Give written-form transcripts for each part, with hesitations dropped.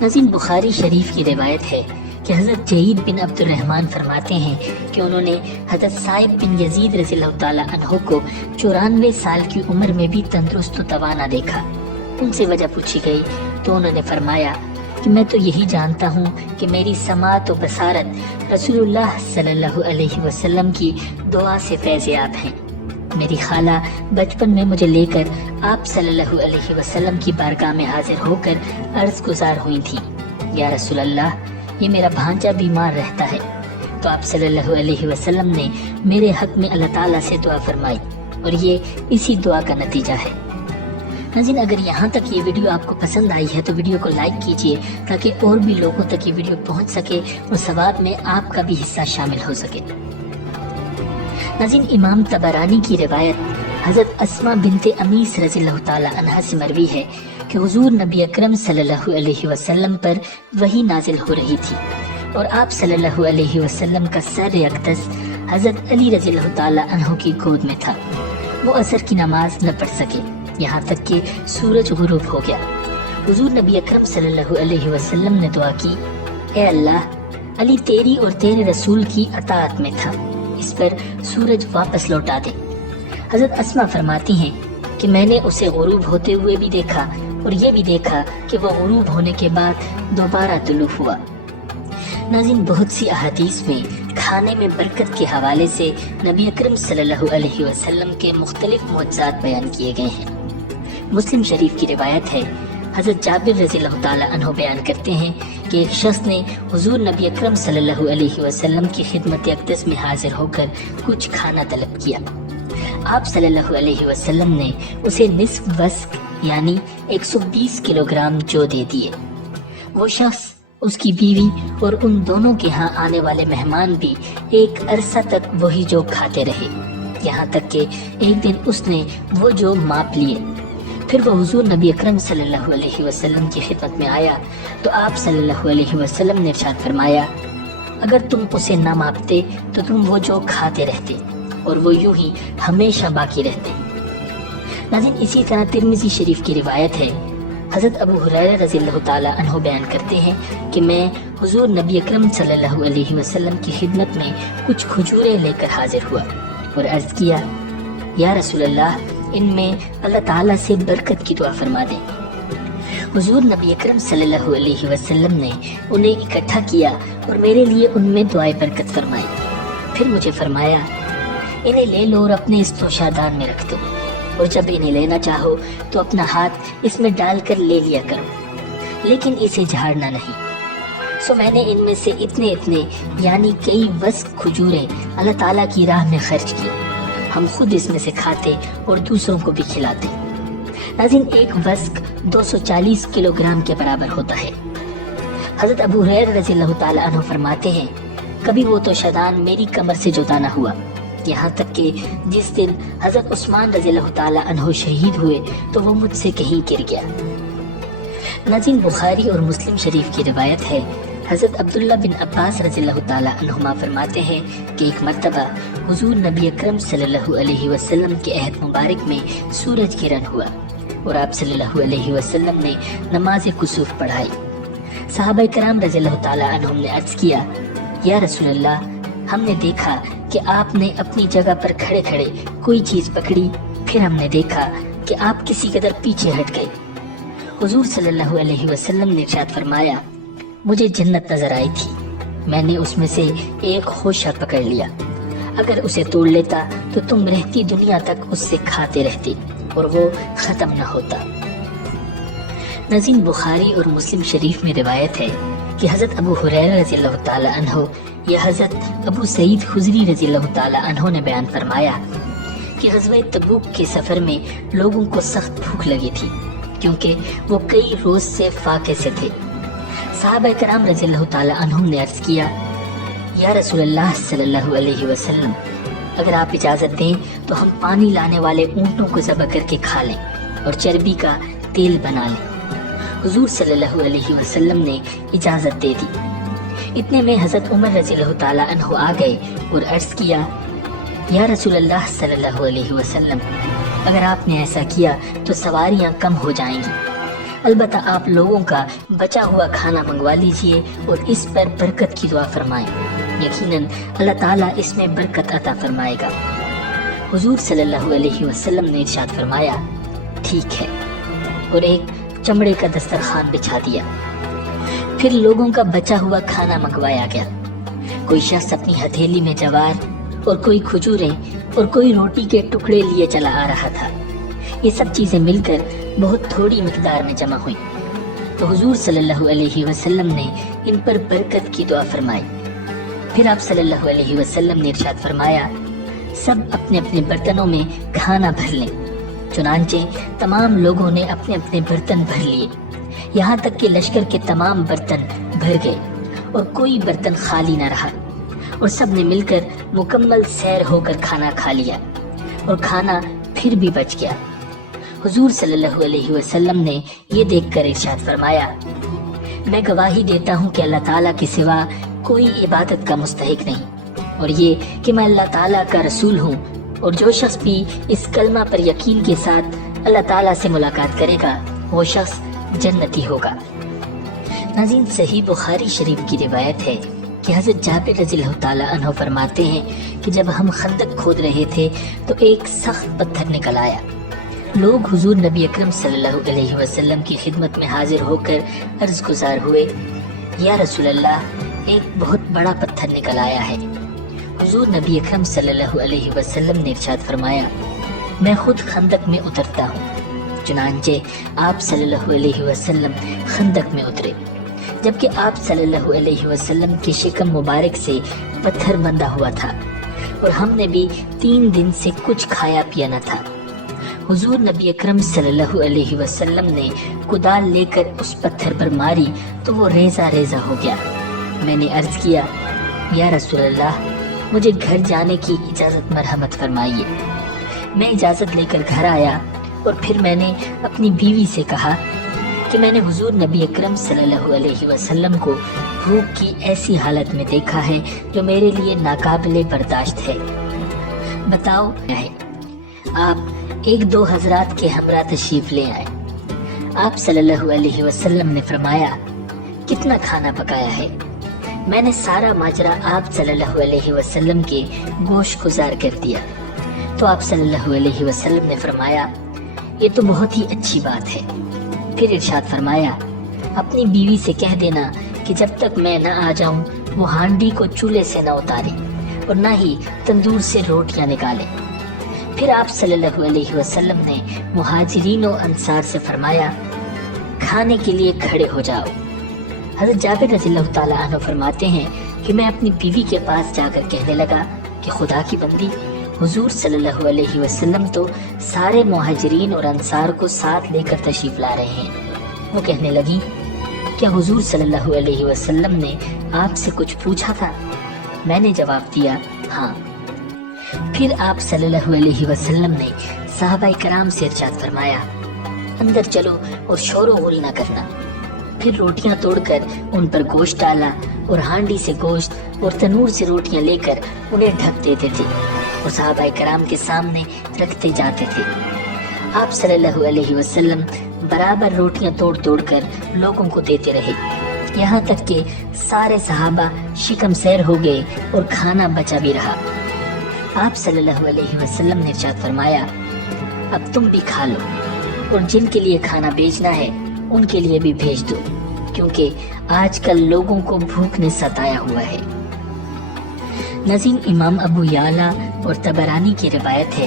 ناظرین، بخاری شریف کی روایت ہے کہ حضرت جعید بن عبد الرحمن فرماتے ہیں کہ انہوں نے حضرت صائب بن یزید رضی اللہ تعالیٰ عنہ کو 94 سال کی عمر میں بھی تندرست و توانا دیکھا۔ ان سے وجہ پوچھی گئی تو انہوں نے فرمایا کہ میں تو یہی جانتا ہوں کہ میری سماعت و بصارت رسول اللہ صلی اللہ علیہ وسلم کی دعا سے فیض یاب ہیں۔ میری خالہ بچپن میں مجھے لے کر آپ صلی اللہ علیہ وسلم کی بارگاہ میں حاضر ہو کر عرض گزار ہوئی تھی، یا رسول اللہ، یہ میرا بھانجہ بیمار رہتا ہے۔ تو آپ صلی اللہ علیہ وسلم نے میرے حق میں اللہ تعالیٰ سے دعا فرمائی، اور یہ اسی دعا کا نتیجہ ہے۔ ناظرین، اگر یہاں تک یہ ویڈیو آپ کو پسند آئی ہے تو ویڈیو کو لائک کیجئے تاکہ اور بھی لوگوں تک یہ ویڈیو پہنچ سکے اور ثواب میں آپ کا بھی حصہ شامل ہو سکے۔ ناظرین، امام طبرانی کی روایت حضرت اسماء بنت امیس رضی اللہ تعالی عنہا سے مروی ہے کہ حضور نبی اکرم صلی اللہ علیہ وسلم پر وحی نازل ہو رہی تھی، اور آپ صلی اللہ علیہ وسلم کا سر اقدس حضرت علی رضی اللہ تعالی عنہ کی گود میں تھا۔ وہ عصر کی نماز نہ پڑھ سکے یہاں تک کہ سورج غروب ہو گیا۔ حضور نبی اکرم صلی اللہ علیہ وسلم نے دعا کی، اے اللہ، علی تیری اور تیرے رسول کی اطاعت میں تھا، اس پر سورج واپس لوٹا دے۔ حضرت اسماء فرماتی ہیں کہ میں نے اسے غروب ہوتے ہوئے بھی دیکھا اور یہ بھی دیکھا کہ وہ غروب ہونے کے بعد دوبارہ طلوع ہوا۔ ناظرین، بہت سی احادیث میں کھانے میں برکت کے حوالے سے نبی اکرم صلی اللہ علیہ وسلم کے مختلف معجزات بیان کیے گئے ہیں۔ مسلم شریف کی روایت ہے، حضرت جابر رضی اللہ تعالی عنہ بیان کرتے ہیں کہ ایک شخص نے حضور نبی اکرم صلی اللہ علیہ وسلم کی خدمت اقدس میں حاضر ہو کر کچھ کھانا طلب کیا۔ آپ صلی اللہ علیہ وسلم نے اسے نصف وسق یعنی 120 کلو گرام جو دے دیے۔ وہ شخص، اس کی بیوی اور ان دونوں کے ہاں آنے والے مہمان بھی ایک عرصہ تک وہی جو کھاتے رہے، یہاں تک کہ ایک دن اس نے وہ جو ماپ لیے۔ پھر وہ حضور نبی اکرم صلی اللہ علیہ وسلم کی خدمت میں آیا تو آپ صلی اللہ علیہ وسلم نے ارشاد فرمایا، اگر تم اسے نہ ماپتے تو تم وہ جو کھاتے رہتے اور وہ یوں ہی ہمیشہ باقی رہتے۔ ناظرین، اسی طرح ترمذی شریف کی روایت ہے، حضرت ابو ہریرہ رضی اللہ تعالی عنہ بیان کرتے ہیں کہ میں حضور نبی اکرم صلی اللہ علیہ وسلم کی خدمت میں کچھ کھجوریں لے کر حاضر ہوا اور عرض کیا، یا رسول اللہ، ان میں اللہ تعالیٰ سے برکت کی دعا فرما دیں۔ حضور نبی اکرم صلی اللہ علیہ وسلم نے انہیں اکٹھا کیا اور میرے لیے ان میں دعائے برکت فرمائی۔ پھر مجھے فرمایا، انہیں لے لو اور اپنے اس توشادان میں رکھ دو، اور جب انہیں لینا چاہو تو اپنا ہاتھ اس میں ڈال کر لے لیا کرو، لیکن اسے جھاڑنا نہیں۔ سو میں نے ان میں سے اتنے یعنی کئی وسق کھجوریں اللہ تعالیٰ کی راہ میں خرچ کی۔ ہم خود اس میں سے کھاتے اور دوسروں کو بھی کھلاتے۔ ناظرین، ایک وسق 240 کلو گرام کے برابر ہوتا ہے۔ حضرت ابو ہریرہ رضی اللہ تعالی عنہ فرماتے ہیں، کبھی وہ توشادان میری کمر سے جدا نہ ہوا، یہاں تک کہ جس دن حضرت عثمان رضی اللہ تعالی عنہ شہید ہوئے تو وہ مجھ سے کہیں گر گیا۔ ناظرین، بخاری اور مسلم شریف کی روایت ہے، حضرت عبداللہ بن عباس رضی اللہ تعالی عنہما فرماتے ہیں کہ ایک مرتبہ حضور نبی اکرم صلی اللہ علیہ وسلم کے عہد مبارک میں سورج گرہن ہوا اور آپ صلی اللہ علیہ وسلم نے نماز کسوف پڑھائی۔ صحابہ کرام رضی اللہ تعالی عنہم نے عرض کیا، یا رسول اللہ، ہم نے دیکھا کہ آپ نے اپنی جگہ پر کھڑے کھڑے کوئی چیز پکڑی، پھر ہم نے دیکھا کہ آپ کسی قدر پیچھے ہٹ گئے۔ حضور صلی اللہ علیہ وسلم نے ارشاد فرمایا، مجھے جنت نظر آئی تھی، میں نے اس میں سے ایک خوشہ پکڑ لیا، اگر اسے توڑ لیتا تو تم رہتی دنیا تک اس سے کھاتے رہتے اور وہ ختم نہ ہوتا۔ ناظرین، بخاری اور مسلم شریف میں روایت ہے کہ حضرت ابو ہریرہ رضی اللہ تعالی عنہ یا حضرت ابو سعید خدری رضی اللہ تعالی عنہ نے بیان فرمایا کہ غزوہ تبوک کے سفر میں لوگوں کو سخت بھوک لگی تھی، کیونکہ وہ کئی روز سے فاقے سے تھے۔ صحابہ کرام رضی اللہ تعالی عنہم نے عرض کیا، یا رسول اللہ صلی اللہ علیہ وسلم، اگر آپ اجازت دیں تو ہم پانی لانے والے اونٹوں کو ذبح کر کے کھا لیں اور چربی کا تیل بنا لیں۔ حضور صلی اللہ علیہ وسلم نے اجازت دے دی۔ اتنے میں حضرت عمر رضی اللہ تعالی عنہ آ گئے اور عرض کیا، یا رسول اللہ صلی اللہ علیہ وسلم، اگر آپ نے ایسا کیا تو سواریاں کم ہو جائیں گی۔ البتہ آپ لوگوں کا بچا ہوا کھانا منگوا لیجئے اور اس پر برکت کی دعا فرمائیں، یقیناً اللہ تعالیٰ اس میں برکت عطا فرمائے گا۔ حضور صلی اللہ علیہ وسلم نے ارشاد فرمایا، ٹھیک ہے، اور ایک چمڑے کا دسترخوان بچھا دیا۔ پھر لوگوں کا بچا ہوا کھانا منگوایا گیا۔ کوئی شخص اپنی ہتھیلی میں جوار اور کوئی کھجوریں اور کوئی روٹی کے ٹکڑے لیے چلا آ رہا تھا۔ یہ سب چیزیں مل کر بہت تھوڑی مقدار میں جمع ہوئیں، تو حضور صلی اللہ علیہ وسلم نے ان پر برکت کی دعا فرمائی۔ پھر آپ صلی اللہ علیہ وسلم نے ارشاد فرمایا، سب اپنے اپنے برتنوں میں کھانا بھر لیں۔ چنانچہ تمام لوگوں نے اپنے اپنے برتن بھر لیے، یہاں تک کہ لشکر کے تمام برتن بھر گئے اور کوئی برتن خالی نہ رہا، اور سب نے مل کر مکمل سیر ہو کر کھانا کھا لیا، اور کھانا پھر بھی بچ گیا۔ حضور صلی اللہ علیہ وسلم نے یہ دیکھ کر ارشاد فرمایا، میں گواہی دیتا ہوں کہ اللہ تعالیٰ کے سوا کوئی عبادت کا مستحق نہیں، اور یہ کہ میں اللہ تعالیٰ کا رسول ہوں، اور جو شخص بھی اس کلمہ پر یقین کے ساتھ اللہ تعالیٰ سے ملاقات کرے گا وہ شخص جنتی ہوگا۔ ناظرین، صحیح بخاری شریف کی روایت ہے کہ حضرت جابر رضی اللہ تعالیٰ عنہ فرماتے ہیں کہ جب ہم خندق کھود رہے تھے تو ایک سخت پتھر نکل آیا۔ لوگ حضور نبی اکرم صلی اللہ علیہ وسلم کی خدمت میں حاضر ہو کر عرض گزار ہوئے، یا رسول اللہ، ایک بہت بڑا پتھر نکل آیا ہے۔ حضور نبی اکرم صلی اللہ علیہ وسلم نے ارشاد فرمایا، میں خود خندق میں اترتا ہوں۔ چنانچہ آپ صلی اللہ علیہ وسلم خندق میں اترے، جبکہ آپ صلی اللہ علیہ وسلم کے شکم مبارک سے پتھر بندھا ہوا تھا، اور ہم نے بھی 3 دن سے کچھ کھایا پیا نہ تھا۔ حضور نبی اکرم صلی اللہ علیہ وسلم نے کدال لے کر اس پتھر پر ماری تو وہ ریزہ ریزہ ہو گیا۔ میں نے عرض کیا، یا رسول اللہ، مجھے گھر جانے کی اجازت مرحمت فرمائیے۔ میں اجازت لے کر گھر آیا، اور پھر میں نے اپنی بیوی سے کہا کہ میں نے حضور نبی اکرم صلی اللہ علیہ وسلم کو بھوک کی ایسی حالت میں دیکھا ہے جو میرے لیے ناقابل برداشت ہے۔ بتاؤ ہے۔ آپ 1-2 حضرات کے ہمراہ تشریف لے آئے۔ آپ صلی اللہ علیہ وسلم نے فرمایا، کتنا کھانا پکایا ہے؟ میں نے سارا ماجرا آپ صلی اللہ علیہ وسلم کے گوش گزار کر دیا، تو آپ صلی اللہ علیہ وسلم نے فرمایا، یہ تو بہت ہی اچھی بات ہے۔ پھر ارشاد فرمایا، اپنی بیوی سے کہہ دینا کہ جب تک میں نہ آ جاؤں وہ ہانڈی کو چولہے سے نہ اتارے اور نہ ہی تندور سے روٹیاں نکالے۔ پھر آپ صلی اللہ علیہ وسلم نے مہاجرین و انصار سے فرمایا، کھانے کے لیے کھڑے ہو جاؤ۔ حضرت جابر رضی اللہ تعالیٰ عنہ فرماتے ہیں کہ میں اپنی بیوی کے پاس جا کر کہنے لگا کہ خدا کی بندی، حضور صلی اللہ علیہ وسلم تو سارے مہاجرین اور انصار کو ساتھ لے کر تشریف لا رہے ہیں۔ وہ کہنے لگی، کیا حضور صلی اللہ علیہ وسلم نے آپ سے کچھ پوچھا تھا؟ میں نے جواب دیا، ہاں۔ پھر آپ صلی اللہ علیہ وسلم نے صحابہ کرام سے ارشاد فرمایا، اندر چلو اور شور و غل نہ کرنا۔ پھر روٹیاں توڑ کر ان پر گوشت ڈالا، اور ہانڈی سے گوشت اور تنور سے روٹیاں لے کر انہیں ڈھک دیتے تھے اور صحابہ کرام کے سامنے رکھتے جاتے تھے۔ آپ صلی اللہ علیہ وسلم برابر روٹیاں توڑ توڑ کر لوگوں کو دیتے رہے، یہاں تک کہ سارے صحابہ شکم سیر ہو گئے اور کھانا بچا بھی رہا۔ آپ صلی اللہ علیہ وسلم نے ارشاد فرمایا، اب تم بھی کھا لو، اور جن کے لیے کھانا بھیجنا ہے ان کے لیے بھی بھیج دو، کیونکہ آج کل لوگوں کو بھوک نے ستایا ہوا ہے۔ نظیم امام ابو یعلا اور طبرانی کی روایت ہے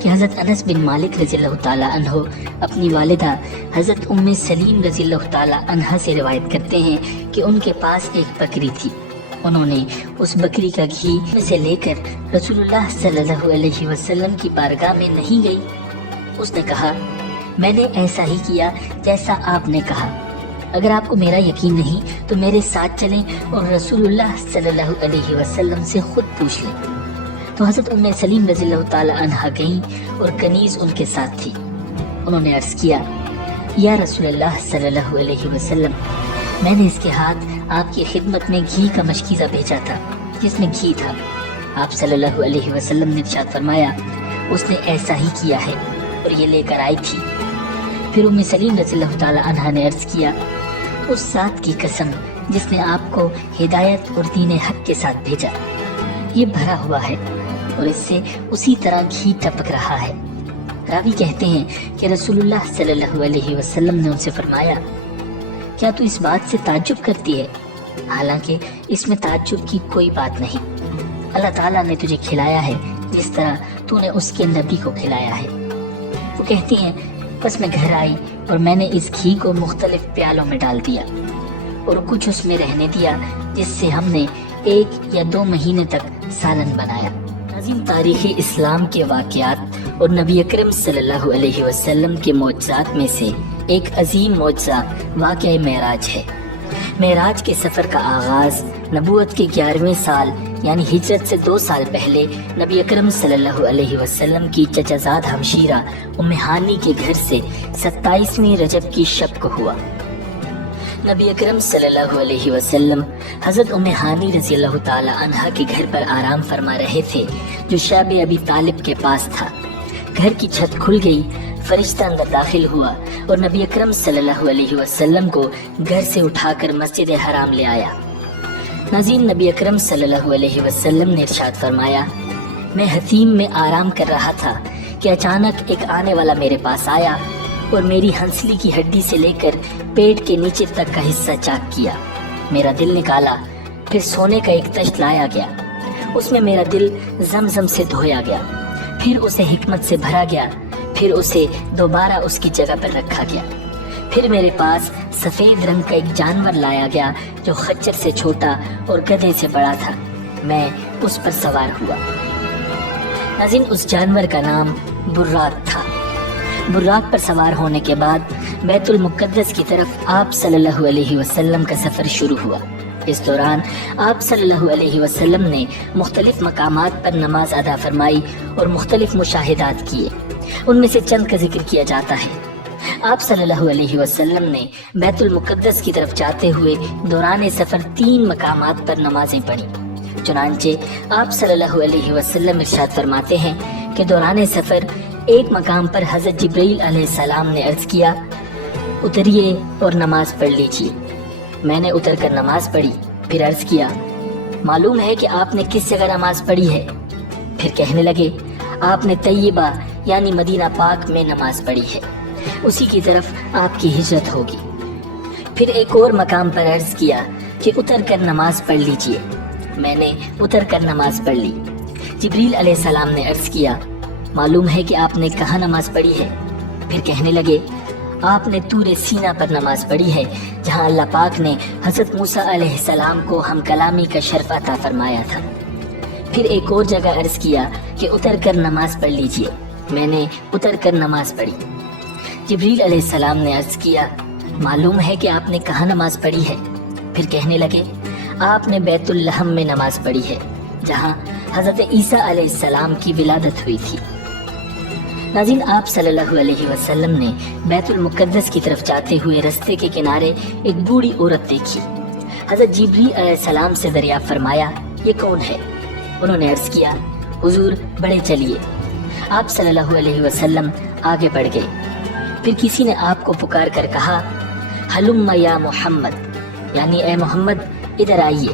کہ حضرت انس بن مالک رضی اللہ تعالیٰ عنہ اپنی والدہ حضرت ام سلیم رضی اللہ تعالیٰ عنہ سے روایت کرتے ہیں کہ ان کے پاس ایک بکری تھی۔ انہوں نے اس بکری کا گھی سے لے کر رسول اللہ صلی اللہ علیہ وسلم کی بارگاہ میں نہیں گئی۔ اس نے کہا، میں نے ایسا ہی کیا جیسا آپ نے کہا، اگر آپ کو میرا یقین نہیں تو میرے ساتھ چلیں اور رسول اللہ صلی اللہ علیہ وسلم سے خود پوچھ لیں۔ تو حضرت ام سلیم رضی اللہ تعالیٰ عنہا گئیں اور کنیز ان کے ساتھ تھی۔ انہوں نے عرض کیا، یا رسول اللہ صلی اللہ علیہ وسلم، میں نے اس کے ہاتھ آپ کی خدمت میں گھی کا مشکیزہ بھیجا تھا جس میں گھی تھا۔ آپ صلی اللہ علیہ وسلم نے ارشاد فرمایا، اس نے ایسا ہی کیا ہے اور یہ لے کر آئی تھی۔ پھر ام سلیم رضی اللہ تعالی عنہا نے عرض کیا، اس ذات کی قسم جس نے آپ کو ہدایت اور دین حق کے ساتھ بھیجا، یہ بھرا ہوا ہے اور اس سے اسی طرح گھی ٹپک رہا ہے۔ راوی کہتے ہیں کہ رسول اللہ صلی اللہ علیہ وسلم نے ان سے فرمایا، کیا تو اس بات سے تعجب کرتی ہے؟ حالانکہ اس میں تعجب کی کوئی بات نہیں، اللہ تعالیٰ نے تجھے کھلایا ہے جس طرح تو نے اس کے نبی کو کھلایا ہے۔ وہ کہتی ہیں، بس میں گھر آئی اور میں نے اس گھی کو مختلف پیالوں میں ڈال دیا اور کچھ اس میں رہنے دیا، جس سے ہم نے 1 یا 2 مہینے تک سالن بنایا۔ عظیم تاریخ اسلام کے واقعات اور نبی اکرم صلی اللہ علیہ وسلم کے معجزات میں سے ایک عظیم معجزہ واقعہ معراج ہے۔ معراج کے سفر کا آغاز نبوت کے 11ویں سال یعنی ہجرت سے 2 سال پہلے نبی اکرم صلی اللہ علیہ وسلم کی چچا زاد ہمشیرہ ام ہانی کے گھر سے 27ویں رجب کی شب کو ہوا۔ نبی اکرم صلی اللہ علیہ وسلم حضرت ام ہانی رضی اللہ تعالی عنہا کے گھر پر آرام فرما رہے تھے جو شاب ابی طالب کے پاس تھا۔ گھر کی چھت کھل گئی، فرشتہ اندر داخل ہوا اور نبی اکرم صلی اللہ علیہ وسلم کو گھر سے اٹھا کر مسجد حرام لے آیا۔ ناظرین، نبی اکرم صلی اللہ علیہ وسلم نے ارشاد فرمایا، میں حتیم میں آرام کر رہا تھا کہ اچانک ایک آنے والا میرے پاس آیا اور میری ہنسلی کی ہڈی سے لے کر پیٹ کے نیچے تک کا حصہ چاک کیا، میرا دل نکالا، پھر سونے کا ایک تشت لایا گیا، اس میں میرا دل زمزم سے دھویا گیا، پھر اسے حکمت سے بھرا گیا، پھر اسے دوبارہ اس کی جگہ پر رکھا گیا، پھر میرے پاس سفید رنگ کا ایک جانور لایا گیا جو خچر سے چھوٹا اور گدھے سے بڑا تھا، میں اس پر سوار ہوا۔ ناظرین، اس جانور کا نام براق تھا۔ براق پر سوار ہونے کے بعد بیت المقدس کی طرف آپ صلی اللہ علیہ وسلم کا سفر شروع ہوا۔ اس دوران آپ صلی اللہ علیہ وسلم نے مختلف مقامات پر نماز ادا فرمائی اور مختلف مشاہدات کیے، ان میں سے چند کا ذکر کیا جاتا ہے۔ آپ صلی اللہ علیہ وسلم نے بیت المقدس کی طرف جاتے ہوئے دوران سفر 3 مقامات پر نمازیں پڑھی۔ چنانچہ آپ صلی اللہ علیہ وسلم ارشاد فرماتے ہیں کہ دوران سفر ایک مقام پر حضرت جبرائیل علیہ السلام نے عرض کیا، اتریے اور نماز پڑھ لیجیے۔ میں نے اتر کر نماز پڑھی، پھر عرض کیا، معلوم ہے کہ آپ نے کس جگہ نماز پڑھی ہے؟ پھر کہنے لگے، آپ نے طیبہ یعنی مدینہ پاک میں نماز پڑھی ہے، اسی کی طرف آپ کی ہجرت ہوگی۔ پھر ایک اور مقام پر عرض کیا کہ اتر کر نماز پڑھ لیجیے۔ میں نے اتر کر نماز پڑھ لی۔ جبریل علیہ السلام نے عرض کیا، معلوم ہے کہ آپ نے کہاں نماز پڑھی ہے؟ پھر کہنے لگے، آپ نے طور سینا پر نماز پڑھی ہے، جہاں اللہ پاک نے حضرت موسیٰ علیہ السلام کو ہم کلامی کا شرف عطا فرمایا تھا۔ پھر ایک اور جگہ عرض کیا کہ اتر کر نماز پڑھ لیجیے۔ میں نے اتر کر نماز پڑھی۔ جبریل علیہ السلام نے عرض کیا، معلوم ہے کہ آپ نے کہاں نماز پڑھی ہے؟ پھر کہنے لگے، آپ نے بیت اللحم میں نماز پڑھی ہے، جہاں حضرت عیسیٰ علیہ السلام کی ولادت ہوئی تھی۔ ناظرین، آپ صلی اللہ علیہ وسلم نے بیت المقدس کی طرف جاتے ہوئے رستے کے کنارے ایک بوڑھی عورت دیکھی۔ حضرت جبریل علیہ السلام سے دریافت فرمایا، یہ کون ہے؟ انہوں نے عرض کیا، حضور بڑھے چلیے۔ آپ صلی اللہ علیہ وسلم آگے بڑھ گئے۔ پھر کسی نے آپ کو پکار کر کہا، ہلم یا محمد، یعنی اے محمد ادھر آئیے۔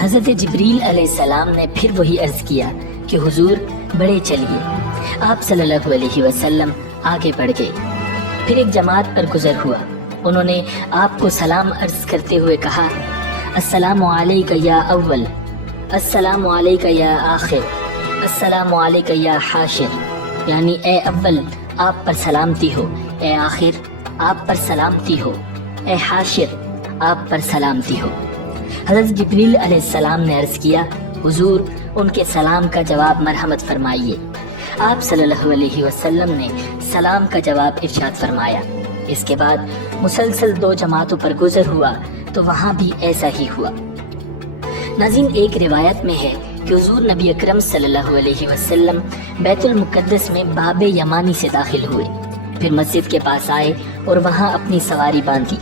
حضرت جبریل علیہ السلام نے پھر وہی عرض کیا کہ حضور بڑھے چلیے۔ آپ صلی اللہ علیہ وسلم آگے بڑھ گئے۔ پھر ایک جماعت پر گزر ہوا، انہوں نے آپ کو سلام عرض کرتے ہوئے کہا، السلام علیکہ یا اول، السلام علیکہ یا آخر، السلام علیکہ یا حاشر، یعنی اے اول آپ پر سلامتی ہو، اے آخر آپ پر سلامتی ہو، اے حاشر آپ پر سلامتی ہو۔ حضرت جبریل علیہ السلام نے عرض کیا، حضور ان کے سلام کا جواب مرحمت فرمائیے۔ آپ صلی اللہ علیہ وسلم نے سلام کا جواب ارشاد فرمایا۔ اس کے بعد مسلسل 2 جماعتوں پر گزر ہوا تو وہاں بھی ایسا ہی ہوا۔ ناظرین، ایک روایت میں ہے کہ حضور نبی اکرم صلی اللہ علیہ وسلم بیت المقدس میں باب یمانی سے داخل ہوئے، پھر مسجد کے پاس آئے اور وہاں اپنی سواری باندھی۔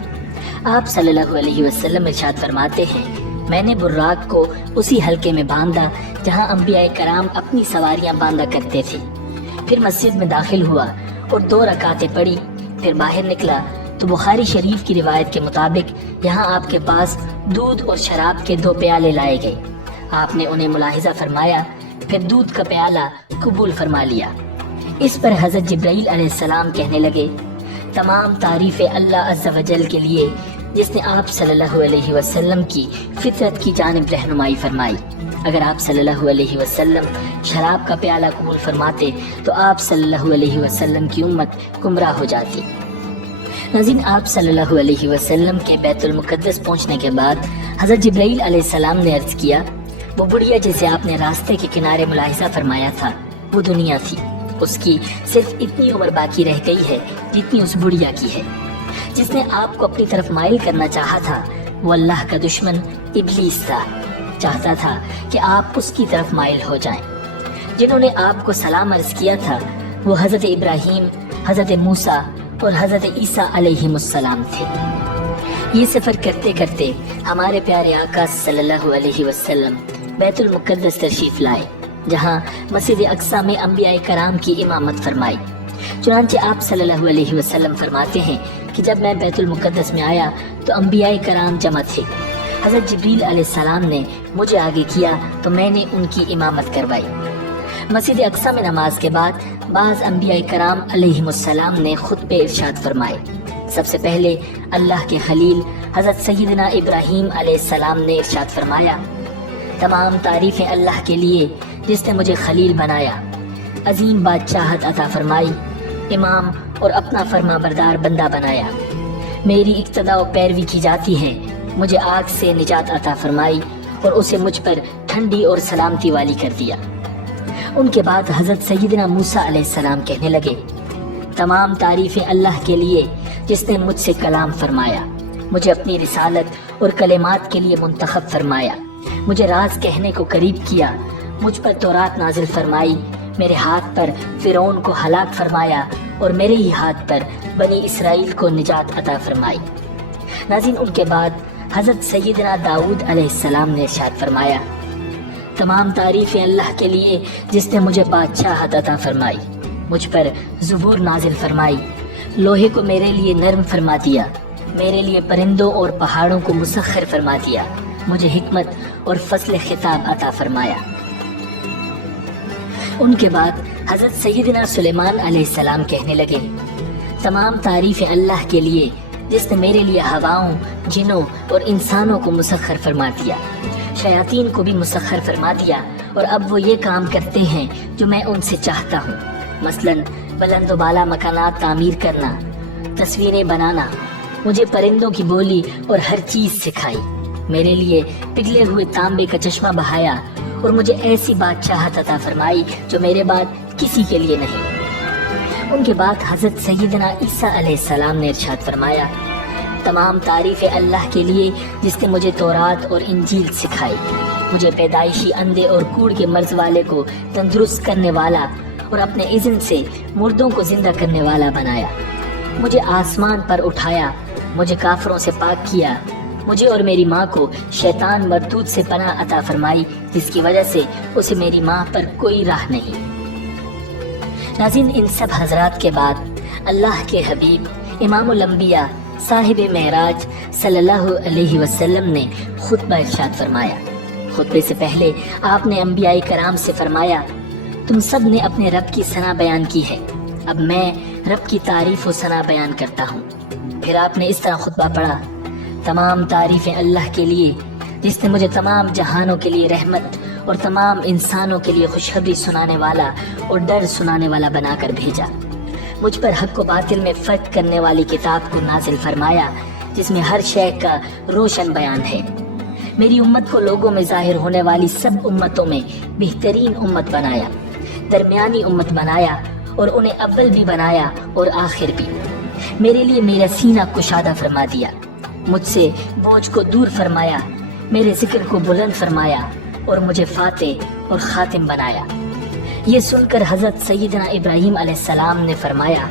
آپ صلی اللہ علیہ وسلم ارشاد فرماتے ہیں، میں نے براق کو اسی حلقے میں باندھا جہاں انبیاء کرام اپنی سواریاں باندھا کرتے تھے۔ پھر مسجد میں داخل ہوا اور 2 رکعتیں پڑھی، پھر باہر نکلا تو بخاری شریف کی روایت کے مطابق یہاں آپ کے پاس دودھ اور شراب کے 2 پیالے لائے گئے۔ آپ نے انہیں ملاحظہ فرمایا، پھر دودھ کا پیالہ قبول فرما لیا۔ اس پر حضرت جبرائیل علیہ السلام کہنے لگے، تمام تعریف اللہ عز و جل کے لیے جس نے آپ صلی اللہ علیہ وسلم کی فطرت کی جانب رہنمائی فرمائی۔ اگر آپ صلی اللہ علیہ وسلم شراب کا پیالہ قبول فرماتے تو آپ صلی اللہ علیہ وسلم کی امت گمراہ ہو جاتی۔ ناظرین، آپ صلی اللہ علیہ وسلم کے بیت المقدس پہنچنے کے بعد حضرت جبرائیل علیہ السلام نے عرض کیا، وہ بڑھیا جسے آپ نے راستے کے کنارے ملاحظہ فرمایا تھا وہ دنیا تھی، اس کی صرف اتنی عمر باقی رہ گئی ہے جتنی اس بڑھیا کی ہے۔ جس نے آپ کو اپنی طرف مائل کرنا چاہا تھا وہ اللہ کا دشمن ابلیس تھا، چاہتا تھا کہ آپ اس کی طرف مائل ہو جائیں۔ جنہوں نے آپ کو سلام عرض کیا تھا وہ حضرت ابراہیم، حضرت موسیٰ اور حضرت عیسیٰ علیہ السلام تھے۔ یہ سفر کرتے کرتے ہمارے پیارے آقا صلی اللہ علیہ وسلم بیت المقدس تشریف لائے، جہاں مسجد اقصی میں انبیاء کرام کی امامت فرمائی۔ چنانچہ آپ صلی اللہ علیہ وسلم فرماتے ہیں کہ جب میں بیت المقدس میں آیا تو انبیاء کرام جمع تھے۔ حضرت جبریل علیہ السلام نے مجھے آگے کیا تو میں نے ان کی امامت کروائی۔ مسجد اقصی میں نماز کے بعد بعض انبیاء کرام علیہ السلام نے خطبے ارشاد فرمائے۔ سب سے پہلے اللہ کے خلیل حضرت سیدنا ابراہیم علیہ السلام نے ارشاد فرمایا، تمام تعریفیں اللہ کے لیے جس نے مجھے خلیل بنایا، عظیم بادشاہت عطا فرمائی، امام اور اپنا فرما بردار بندہ بنایا، میری اقتداء و پیروی کی جاتی ہے، مجھے آگ سے نجات عطا فرمائی اور اسے مجھ پر ٹھنڈی اور سلامتی والی کر دیا۔ ان کے بعد حضرت سیدنا موسیٰ علیہ السلام کہنے لگے، تمام تعریفیں اللہ کے لیے جس نے مجھ سے کلام فرمایا، مجھے اپنی رسالت اور کلمات کے لیے منتخب فرمایا، مجھے راز کہنے کو قریب کیا، مجھ پر تورات نازل فرمائی، میرے ہاتھ پر فرعون کو ہلاک فرمایا اور میرے ہی ہاتھ پر بنی اسرائیل کو نجات عطا فرمائی۔ ناظرین، ان کے بعد حضرت سیدنا داؤد علیہ السلام نے ارشاد فرمایا، تمام تعریفیں اللہ کے لیے جس نے مجھے بادشاہت عطا فرمائی، مجھ پر زبور نازل فرمائی، لوہے کو میرے لیے نرم فرما دیا، میرے لیے پرندوں اور پہاڑوں کو مسخر فرما دیا، مجھے حکمت اور فضل خطاب عطا فرمایا۔ ان کے بعد حضرت سیدنا سلیمان علیہ السلام کہنے لگے، تمام تعریفیں اللہ کے لیے جس نے میرے لیے ہواؤں، جنوں اور انسانوں کو مسخر فرما دیا، شیاطین کو بھی مسخر فرما دیا، اور اب وہ یہ کام کرتے ہیں جو میں ان سے چاہتا ہوں، مثلا بلند و بالا مکانات تعمیر کرنا، تصویریں بنانا، مجھے پرندوں کی بولی اور ہر چیز سکھائی، میرے لیے پگھلے ہوئے تانبے کا چشمہ بہایا اور مجھے ایسی بادشاہت عطا فرمائی جو میرے بعد کسی کے لیے نہیں۔ ان کے بعد حضرت سیدنا عیسیٰ علیہ السلام نے ارشاد فرمایا، تمام تعریفیں اللہ کے لیے جس نے مجھے تورات اور انجیل سکھائی، مجھے پیدائشی اندھے اور کوڑ کے مرض والے کو تندرست کرنے والا اور اپنے اذن سے مردوں کو زندہ کرنے والا بنایا، مجھے آسمان پر اٹھایا، مجھے کافروں سے پاک کیا، مجھے اور میری ماں کو شیطان مردود سے پناہ عطا فرمائی جس کی وجہ سے اسے میری ماں پر کوئی راہ نہیں۔ ناظرین، ان سب حضرات کے بعد اللہ کے حبیب امام الانبیاء صاحب معراج صلی اللہ علیہ وسلم نے خطبہ ارشاد فرمایا۔ خطبے سے پہلے آپ نے انبیاء کرام سے فرمایا، تم سب نے اپنے رب کی ثنا بیان کی ہے، اب میں رب کی تعریف و ثنا بیان کرتا ہوں۔ پھر آپ نے اس طرح خطبہ پڑھا، تمام تعریفیں اللہ کے لیے جس نے مجھے تمام جہانوں کے لیے رحمت اور تمام انسانوں کے لیے خوشخبری سنانے والا اور ڈر سنانے والا بنا کر بھیجا، مجھ پر حق و باطل میں فرق کرنے والی کتاب کو نازل فرمایا جس میں ہر شے کا روشن بیان ہے، میری امت کو لوگوں میں ظاہر ہونے والی سب امتوں میں بہترین امت بنایا، درمیانی امت بنایا اور انہیں اول بھی بنایا اور آخر بھی، میرے لیے میرا سینہ کشادہ فرما دیا، مجھ سے بوجھ کو دور فرمایا، میرے ذکر کو بلند فرمایا اور مجھے فاتح اور خاتم بنایا۔ یہ سن کر حضرت سیدنا ابراہیم علیہ السلام نے فرمایا،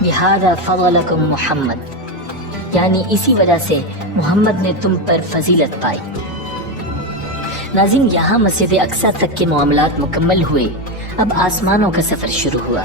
بِهَذَا فَضَلَكُمْ محمد، یعنی اسی وجہ سے محمد نے تم پر فضیلت پائی۔ ناظرین، یہاں مسجد اقصی تک کے معاملات مکمل ہوئے، اب آسمانوں کا سفر شروع ہوا۔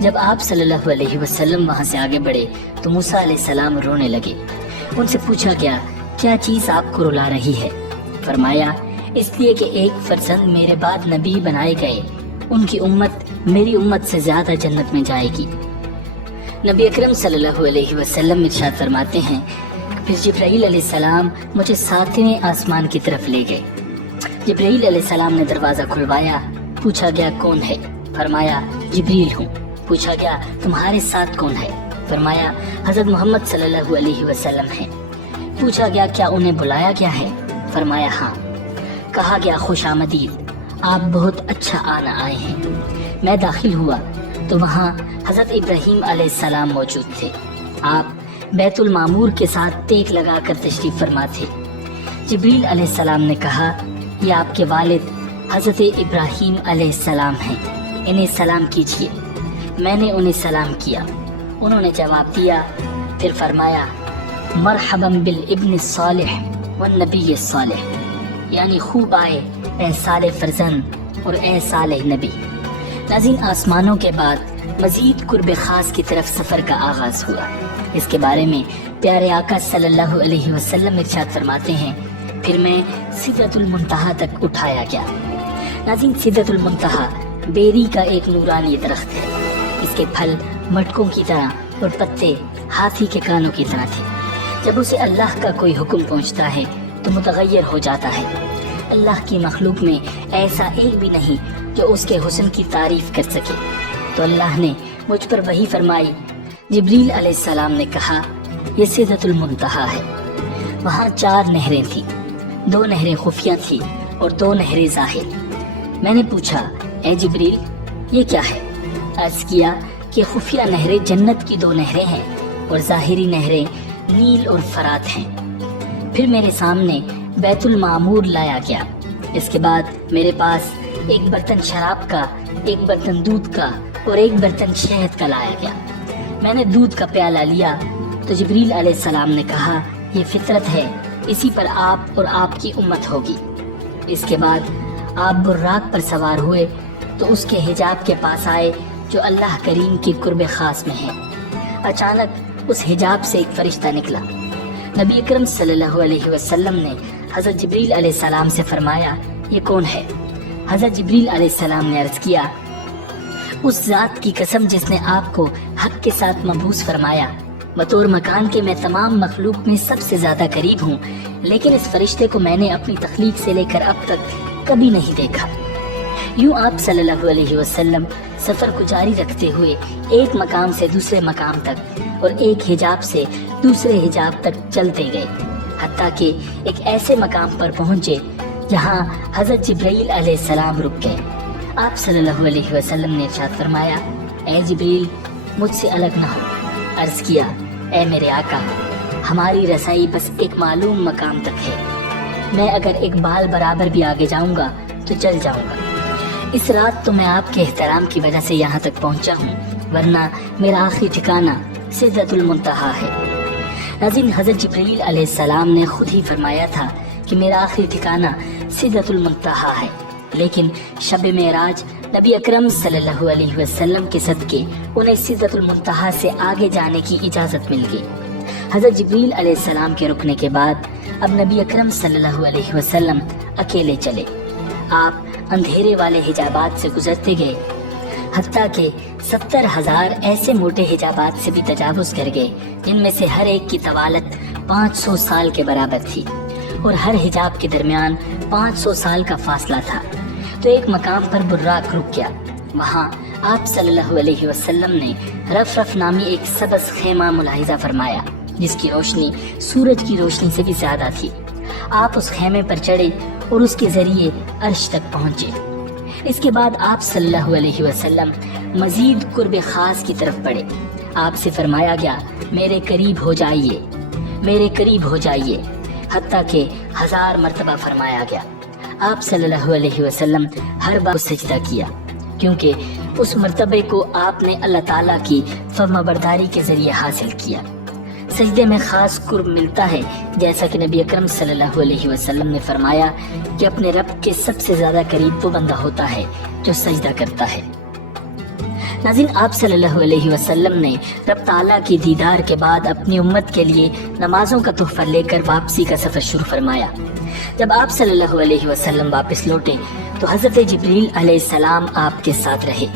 جب آپ صلی اللہ علیہ وسلم وہاں سے آگے بڑھے تو موسیٰ علیہ السلام رونے لگے۔ ان سے پوچھا گیا کیا چیز آپ کو رلا رہی ہے؟ فرمایا اس لیے کہ ایک فرزند میرے بعد نبی بنائے گئے، ان کی امت میری امت سے زیادہ جنت میں جائے گی۔ نبی اکرم صلی اللہ علیہ وسلم ارشاد فرماتے ہیں پھر جبرائیل علیہ السلام مجھے 7ویں آسمان کی طرف لے گئے۔ جبرائیل علیہ السلام نے دروازہ کھلوایا، پوچھا گیا کون ہے؟ فرمایا جبریل ہوں۔ پوچھا گیا تمہارے ساتھ کون ہے؟ فرمایا حضرت محمد صلی اللہ علیہ وسلم ہیں۔ پوچھا گیا کیا انہیں بلایا گیا ہے؟ فرمایا ہاں۔ کہا گیا خوش آمدید، آپ بہت اچھا آنا آئے ہیں۔ میں داخل ہوا تو وہاں حضرت ابراہیم علیہ السلام موجود تھے۔ آپ بیت المعمور کے ساتھ ٹیک لگا کر تشریف فرما تھے۔ جبریل علیہ السلام نے کہا یہ آپ کے والد حضرت ابراہیم علیہ السلام ہیں، انہیں سلام کیجیے۔ میں نے انہیں سلام کیا، انہوں نے جواب دیا۔ پھر فرمایا مرحبا بالابن الصالح والنبی الصالح، یعنی خوب آئے اے صالح فرزند اور اے صالح نبی۔ ناظرین آسمانوں کے بعد مزید قرب خاص کی طرف سفر کا آغاز ہوا۔ اس کے بارے میں پیارے آقا صلی اللہ علیہ وسلم ارشاد فرماتے ہیں پھر میں سدرۃ المنتہا تک اٹھایا گیا۔ ناظرین سدرۃ المنتہا بیری کا ایک نورانی درخت ہے۔ اس کے پھل مٹکوں کی طرح اور پتے ہاتھی کے کانوں کی طرح تھے۔ جب اسے اللہ کا کوئی حکم پہنچتا ہے تو متغیر ہو جاتا ہے۔ اللہ کی مخلوق میں ایسا ایک بھی نہیں جو اس کے حسن کی تعریف کر سکے۔ تو اللہ نے مجھ پر وحی فرمائی۔ جبریل علیہ السلام نے کہا یہ سدرۃ المنتہا ہے۔ وہاں 4 نہریں تھیں، 2 نہریں خفیہ تھیں اور 2 نہریں ظاہر۔ میں نے پوچھا اے جبریل یہ کیا ہے؟ عرض کیا کہ خفیہ نہریں جنت کی 2 نہریں ہیں اور ظاہری نہریں نیل اور فرات ہیں۔ پھر میرے سامنے بیت المعمور لایا گیا۔ اس کے بعد میرے پاس ایک برتن شراب کا، ایک برتن دودھ کا اور ایک برتن شہد کا لایا گیا۔ میں نے دودھ کا پیالہ لیا تو جبریل علیہ السلام نے کہا یہ فطرت ہے، اسی پر آپ اور آپ کی امت ہوگی۔ اس کے بعد آپ براق پر سوار ہوئے تو اس کے حجاب کے پاس آئے جو اللہ کریم کی قرب خاص میں ہے۔ اچانک اس حجاب سے ایک فرشتہ نکلا۔ نبی اکرم صلی اللہ علیہ وسلم نے حضرت جبریل علیہ السلام سے فرمایا یہ کون ہے؟ حضرت جبریل علیہ السلام نے عرض کیا اس ذات کی قسم جس نے آپ کو حق کے ساتھ مبعوث فرمایا، بطور مکان کے میں تمام مخلوق میں سب سے زیادہ قریب ہوں، لیکن اس فرشتے کو میں نے اپنی تخلیق سے لے کر اب تک کبھی نہیں دیکھا۔ یوں آپ صلی اللہ علیہ وسلم سفر کو جاری رکھتے ہوئے ایک مقام سے دوسرے مقام تک اور ایک حجاب سے دوسرے حجاب تک چلتے گئے، حتیٰ کہ ایک ایسے مقام پر پہنچے جہاں حضرت جبرائیل علیہ السلام رک گئے۔ آپ صلی اللہ علیہ وسلم نے ارشاد فرمایا اے جبریل مجھ سے الگ نہ ہو۔ عرض کیا اے میرے آقا ہماری رسائی بس ایک معلوم مقام تک ہے، میں اگر ایک بال برابر بھی آگے جاؤں گا تو چل جاؤں گا۔ اس رات تو میں آپ کے احترام کی وجہ سے یہاں تک پہنچا ہوں، ورنہ میرا آخری ٹھکانہ سدرۃ المنتہا ہے۔ ناظرین حضرت جبرائیل علیہ السلام نے خود ہی فرمایا تھا کہ میرا آخری ٹھکانہ سدرۃ المنتہا ہے، لیکن شب معراج نبی اکرم صلی اللہ علیہ وسلم کے صدقے انہیں سدرۃ المنتہا سے آگے جانے کی اجازت مل گئی۔ حضرت جبریل علیہ السلام کے رکنے کے بعد اب نبی اکرم صلی اللہ علیہ وسلم اکیلے چلے۔ آپ اندھیرے والے حجابات سے گزرتے گئے، حتیٰ کہ 70,000 ایسے موٹے حجابات سے بھی تجاوز کر گئے جن میں سے ہر ایک کی طوالت 500 سال کے برابر تھی اور ہر حجاب کے درمیان 500 سال کا فاصلہ تھا۔ تو ایک مقام پر براق رک گیا۔ وہاں آپ صلی اللہ علیہ وسلم نے رف رف نامی ایک سبز خیمہ ملاحظہ فرمایا جس کی روشنی سورج کی روشنی سے بھی زیادہ تھی۔ آپ اس خیمے پر چڑھے اور اس کے ذریعے عرش تک پہنچے۔ اس کے بعد آپ صلی اللہ علیہ وسلم مزید قرب خاص کی طرف بڑھے۔ آپ سے فرمایا گیا میرے قریب ہو جائیے، میرے قریب ہو جائیے، حتیٰ کہ 1000 مرتبہ فرمایا گیا۔ آپ صلی اللہ علیہ وسلم ہر بار سجدہ کیا، کیونکہ اس مرتبے کو آپ نے اللہ تعالیٰ کی فرمانبرداری کے ذریعے حاصل کیا۔ سجدے میں خاص قرب ملتا ہے، جیسا کہ نبی اکرم صلی اللہ علیہ وسلم نے فرمایا کہ اپنے رب کے سب سے زیادہ قریب وہ بندہ ہوتا ہے جو سجدہ کرتا ہے۔ ناظرین، آپ صلی اللہ علیہ وسلم نے رب تعالیٰ کی دیدار کے بعد اپنی امت کے لیے نمازوں کا تحفہ لے کر واپسی کا سفر شروع فرمایا۔ جب آپ صلی اللہ علیہ وسلم واپس لوٹے تو حضرت جبریل علیہ السلام آپ کے ساتھ رہے۔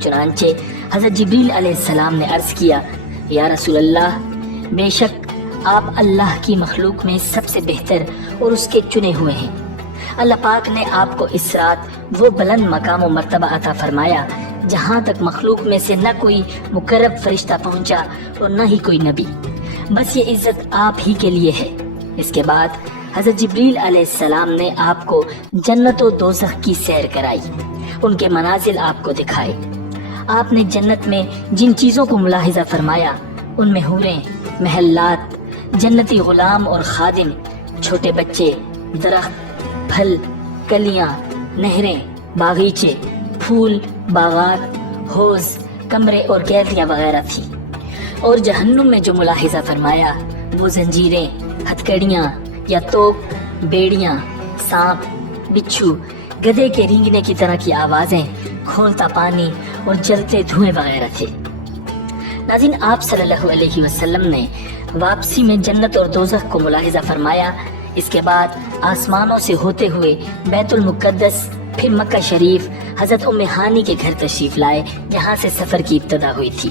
چنانچہ حضرت جبریل علیہ السلام نے عرض کیا، یا رسول اللہ، بے شک آپ اللہ کی مخلوق میں سب سے بہتر اور اس کے چنے ہوئے ہیں۔ اللہ پاک نے آپ کو اس رات وہ بلند مقام و مرتبہ عطا فرمایا جہاں تک مخلوق میں سے نہ کوئی مقرب فرشتہ پہنچا اور نہ ہی کوئی نبی، بس یہ عزت آپ ہی کے لیے ہے۔ اس کے بعد حضرت جبریل علیہ السلام نے آپ کو جنت و دوزخ کی سیر کرائی، ان کے منازل آپ کو دکھائے۔ آپ نے جنت میں جن چیزوں کو ملاحظہ فرمایا ان میں حوریں، محلات، جنتی غلام اور خادم، چھوٹے بچے، درخت، پھل، کلیاں، نہریں، باغیچے، پھول، باغات، حوض، کمرے اور قیدیاں وغیرہ تھی۔ اور جہنم میں جو ملاحظہ فرمایا وہ زنجیریں، ہتھکڑیاں یا توق، بیڑیاں، سانپ، بچھو، گدھے کے رینگنے کی طرح کی آوازیں، کھولتا پانی اور جلتے دھوئیں وغیرہ تھے۔ ناظرین، آپ صلی اللہ علیہ وسلم نے واپسی میں جنت اور دوزخ کو ملاحظہ فرمایا۔ اس کے بعد آسمانوں سے ہوتے ہوئے بیت المقدس، پھر مکہ شریف، حضرت ام ہانی کے گھر تشریف لائے جہاں سے سفر کی ابتدا ہوئی تھی۔